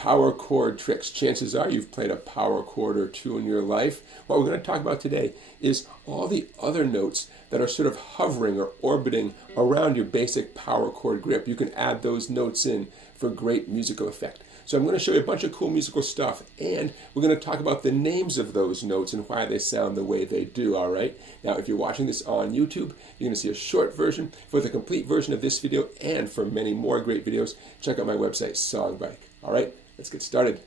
power chord tricks. Chances are you've played a power chord or two in your life. What we're going to talk about today is all the other notes that are sort of hovering or orbiting around your basic power chord grip. You can add those notes in for great musical effect. So I'm going to show you a bunch of cool musical stuff, and we're going to talk about the names of those notes and why they sound the way they do, all right? Now, if you're watching this on YouTube, you're going to see a short version. For the complete version of this video and for many more great videos, check out my website, SongBike. All right, let's get started.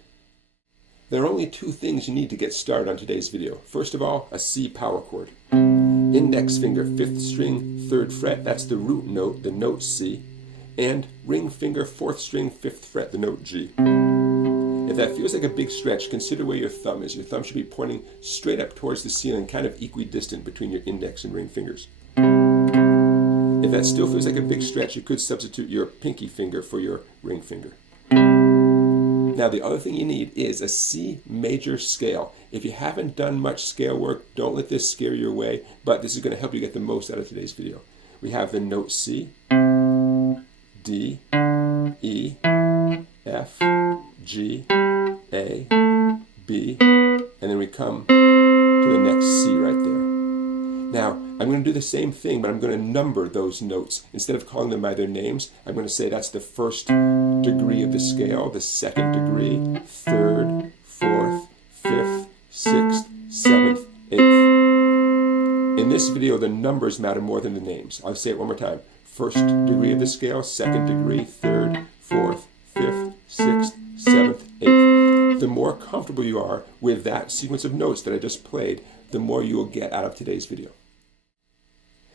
There are only two things you need to get started on today's video. First of all, a C power chord. Index finger, 5th string, 3rd fret, that's the root note, the note C. And ring finger, 4th string, 5th fret, the note G. If that feels like a big stretch, consider where your thumb is. Your thumb should be pointing straight up towards the ceiling, kind of equidistant between your index and ring fingers. If that still feels like a big stretch, you could substitute your pinky finger for your ring finger. Now, the other thing you need is a C major scale. If you haven't done much scale work, don't let this scare you away, but this is going to help you get the most out of today's video. We have the note C, D, E, F, G, A, B, and then we come to the next C right there. Now, I'm going to do the same thing, but I'm going to number those notes. Instead of calling them by their names, I'm going to say that's the 1st degree of the scale, the 2nd degree, 3rd, 4th, 5th, 6th, 7th, 8th. In this video, the numbers matter more than the names. I'll say it one more time. 1st degree of the scale, 2nd degree, 3rd, 4th, 5th, 6th, 7th, 8th. The more comfortable you are with that sequence of notes that I just played, the more you will get out of today's video.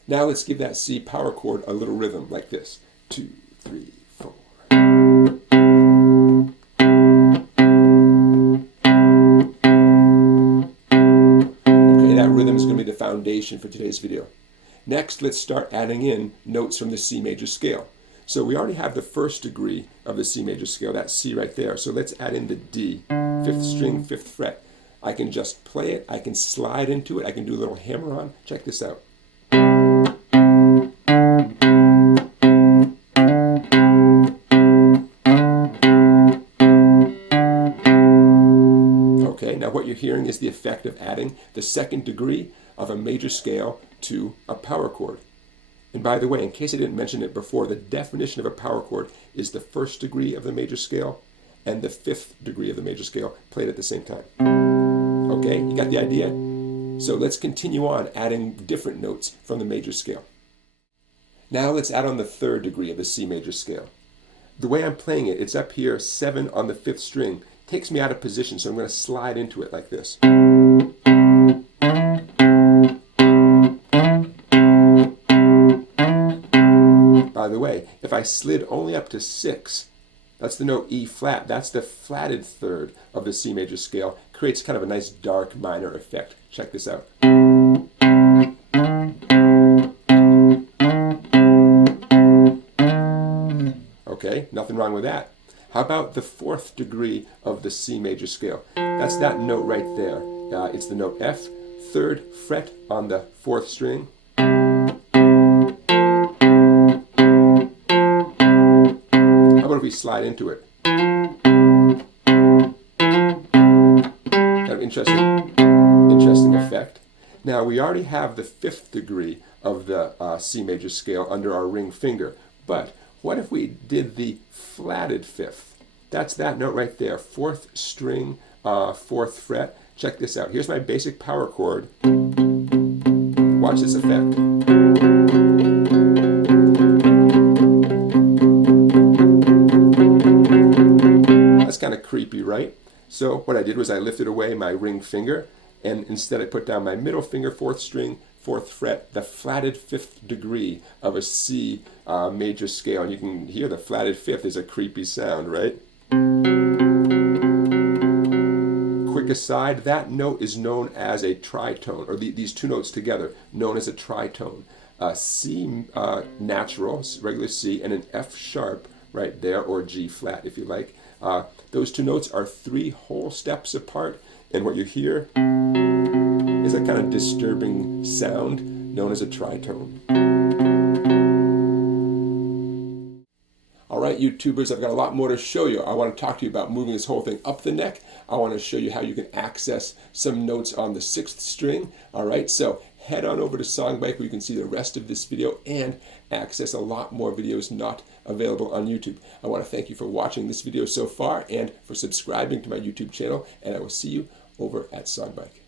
Now let's give that C power chord a little rhythm like this. 2, 3, 4. Okay, that rhythm is going to be the foundation for today's video. Next, let's start adding in notes from the C major scale. So we already have the 1st degree of the C major scale, that's C right there. So let's add in the D, 5th string, 5th fret. I can just play it, I can slide into it, I can do a little hammer on. Check this out. Okay, now what you're hearing is the effect of adding the 2nd degree of a major scale to a power chord. And by the way, in case I didn't mention it before, the definition of a power chord is the 1st degree of the major scale and the 5th degree of the major scale played at the same time. Okay, you got the idea? So let's continue on adding different notes from the major scale. Now let's add on the 3rd degree of the C major scale. The way I'm playing it, it's up here, 7 on the 5th string. Takes me out of position, so I'm going to slide into it like this. By the way, if I slid only up to 6, that's the note E flat. That's the flatted 3rd of the C major scale. Creates kind of a nice dark minor effect. Check this out. Okay, nothing wrong with that. How about the 4th degree of the C major scale? That's that note right there. It's the note F, 3rd fret on the 4th string. How about if we slide into it? Kind of interesting effect. Now we already have the 5th degree of the C major scale under our ring finger, but what if we did the flatted 5th? That's that note right there, 4th string, 4th fret. Check this out. Here's my basic power chord. Watch this effect. That's kind of creepy, right? So what I did was I lifted away my ring finger, and instead I put down my middle finger, 4th string, 4th fret, the flatted 5th degree of a C major scale. And you can hear the flatted 5th is a creepy sound, right? Quick aside, that note is known as a tritone, or these two notes together, known as a tritone. C natural, regular C, and an F sharp right there, or G flat if you like. Those two notes are 3 whole steps apart, and what you hear is a kind of disturbing sound known as a tritone. All right, right, YouTubers, I've got a lot more to show you. I want to talk to you about moving this whole thing up the neck. I want to show you how you can access some notes on the 6th string. All right, so head on over to SongBike where you can see the rest of this video and access a lot more videos not available on YouTube. I want to thank you for watching this video so far and for subscribing to my YouTube channel, and I will see you over at SongBike.